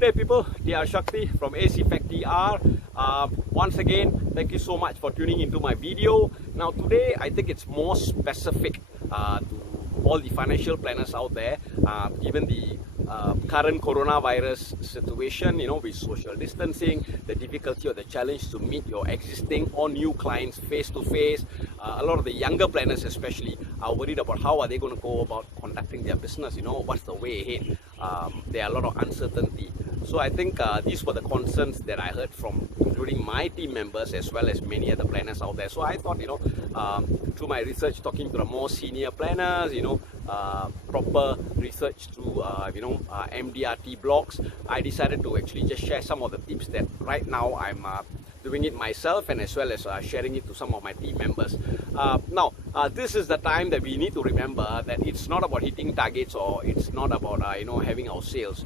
Good day, people. They Shakti from AC Factory R. Once again, thank you so much for tuning into my video. Now today, I think it's more specific to all the financial planners out there, given the current coronavirus situation, with social distancing, the difficulty or the challenge to meet your existing or new clients face to face. A lot of the younger planners especially are worried about how are they going to go about conducting their business, what's the way ahead. There are a lot of uncertainty. So I think these were the concerns that I heard from including my team members as well as many other planners out there. So I thought, through my research, talking to the more senior planners, proper research through, MDRT blogs, I decided to actually just share some of the tips that right now I'm doing it myself, and as well as sharing it to some of my team members. Now, this is the time that we need to remember that it's not about hitting targets, or it's not about having our sales.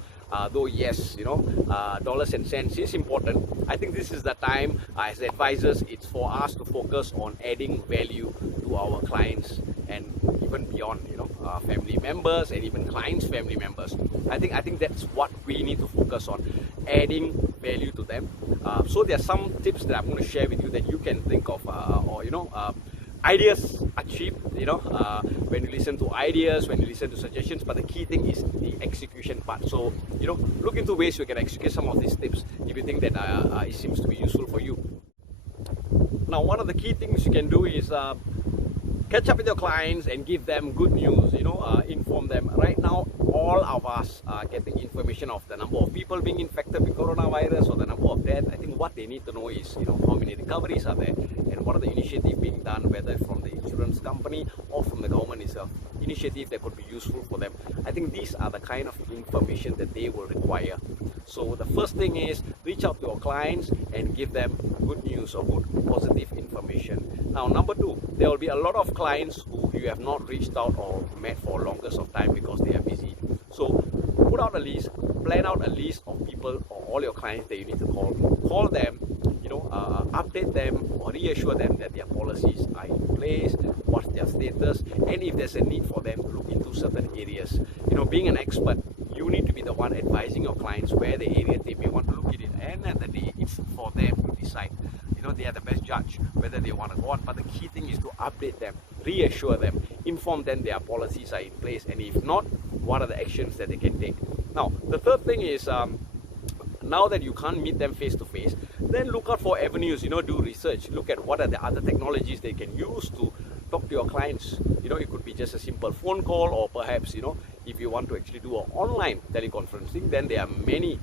Though yes, dollars and cents is important. I think this is the time as advisors, it's for us to focus on adding value to our clients and even beyond, family members and even clients' family members. I think that's what we need to focus on, adding value to them. So there are some tips that I'm going to share with you that you can think of, ideas are cheap, when you listen to ideas, when you listen to suggestions, but the key thing is the execution part. So, look into ways you can execute some of these tips if you think that it seems to be useful for you. Now, one of the key things you can do is catch up with your clients and give them good news, inform them. Right now, all of us are getting information of the number of people being infected with coronavirus or the number of deaths. I think what they need to know is, how many recoveries are there and what are the initiatives being done, whether from the insurance company or from the government itself. Initiatives that could be useful for them. I think these are the kind of information that they will require. So the first thing is reach out to your clients and give them good news or good positive information. Now, number two, there will be a lot of clients who you have not reached out or met for longest of time because they are busy. So put out a list, plan out a list of people or all your clients that you need to call. Call them, update them or reassure them that their policies are in place, what's their status, and if there's a need for them to look into certain areas. Being an expert, you need to be the one advising your clients where the area they may want to look at it. And at the day, it's for them to decide. They are the best judge whether they want to go on. But the key thing is to update them, reassure them, inform them their policies are in place, and if not, what are the actions that they can take. Now, the third thing is, now that you can't meet them face to face, then look out for avenues, do research, look at what are the other technologies they can use to talk to your clients. It could be just a simple phone call, or perhaps, if you want to actually do an online teleconferencing, then there are many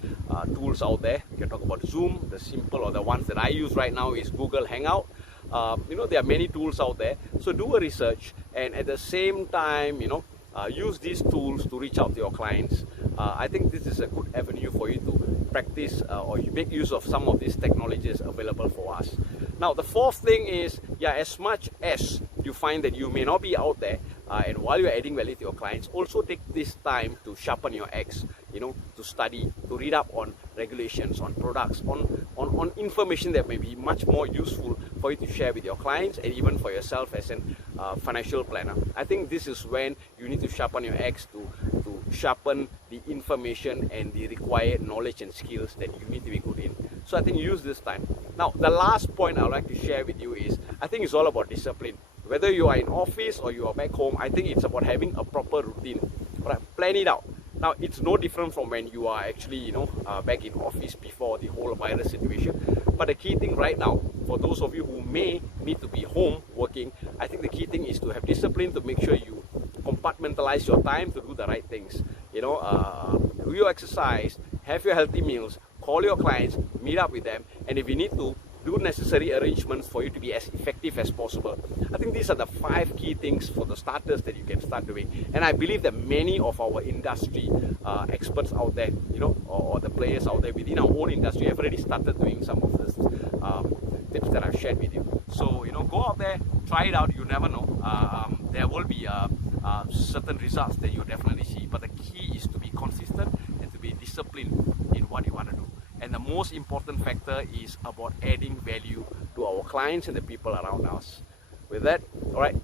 tools out there. You can talk about Zoom, the simple, or the ones that I use right now is Google Hangout. There are many tools out there. So do a research, and at the same time, use these tools to reach out to your clients. I think this is a good avenue for you to practice or you make use of some of these technologies available for us. Now, the fourth thing is, as much as you find that you may not be out there, and while you're adding value to your clients, also take this time to sharpen your axe, to study, to read up on regulations, on products, on information that may be much more useful for you to share with your clients and even for yourself as a financial planner. I think this is when you need to sharpen your axe to sharpen the information and the required knowledge and skills that you need to be good in. So I think use this time. Now, the last point I'd like to share with you is, I think it's all about discipline. Whether you are in office or you are back home, I think it's about having a proper routine. Right? Plan it out. Now, it's no different from when you are actually, back in office before the whole virus situation. But the key thing right now, for those of you who may need to be home working, I think the key thing is to have discipline, to make sure you compartmentalize your time to do the right things. Do your exercise, have your healthy meals, call your clients, meet up with them, and if you need to, do necessary arrangements for you to be as effective as possible. I think these are the 5 key things for the starters that you can start doing. And I believe that many of our industry experts out there, or the players out there within our own industry have already started doing some of these tips that I've shared with you. So, go out there, try it out, you never know. There will be certain results that you'll definitely see. But the key is to be consistent and to be disciplined in what you want to do. And the most important factor is about adding value to our clients and the people around us. With that, all right,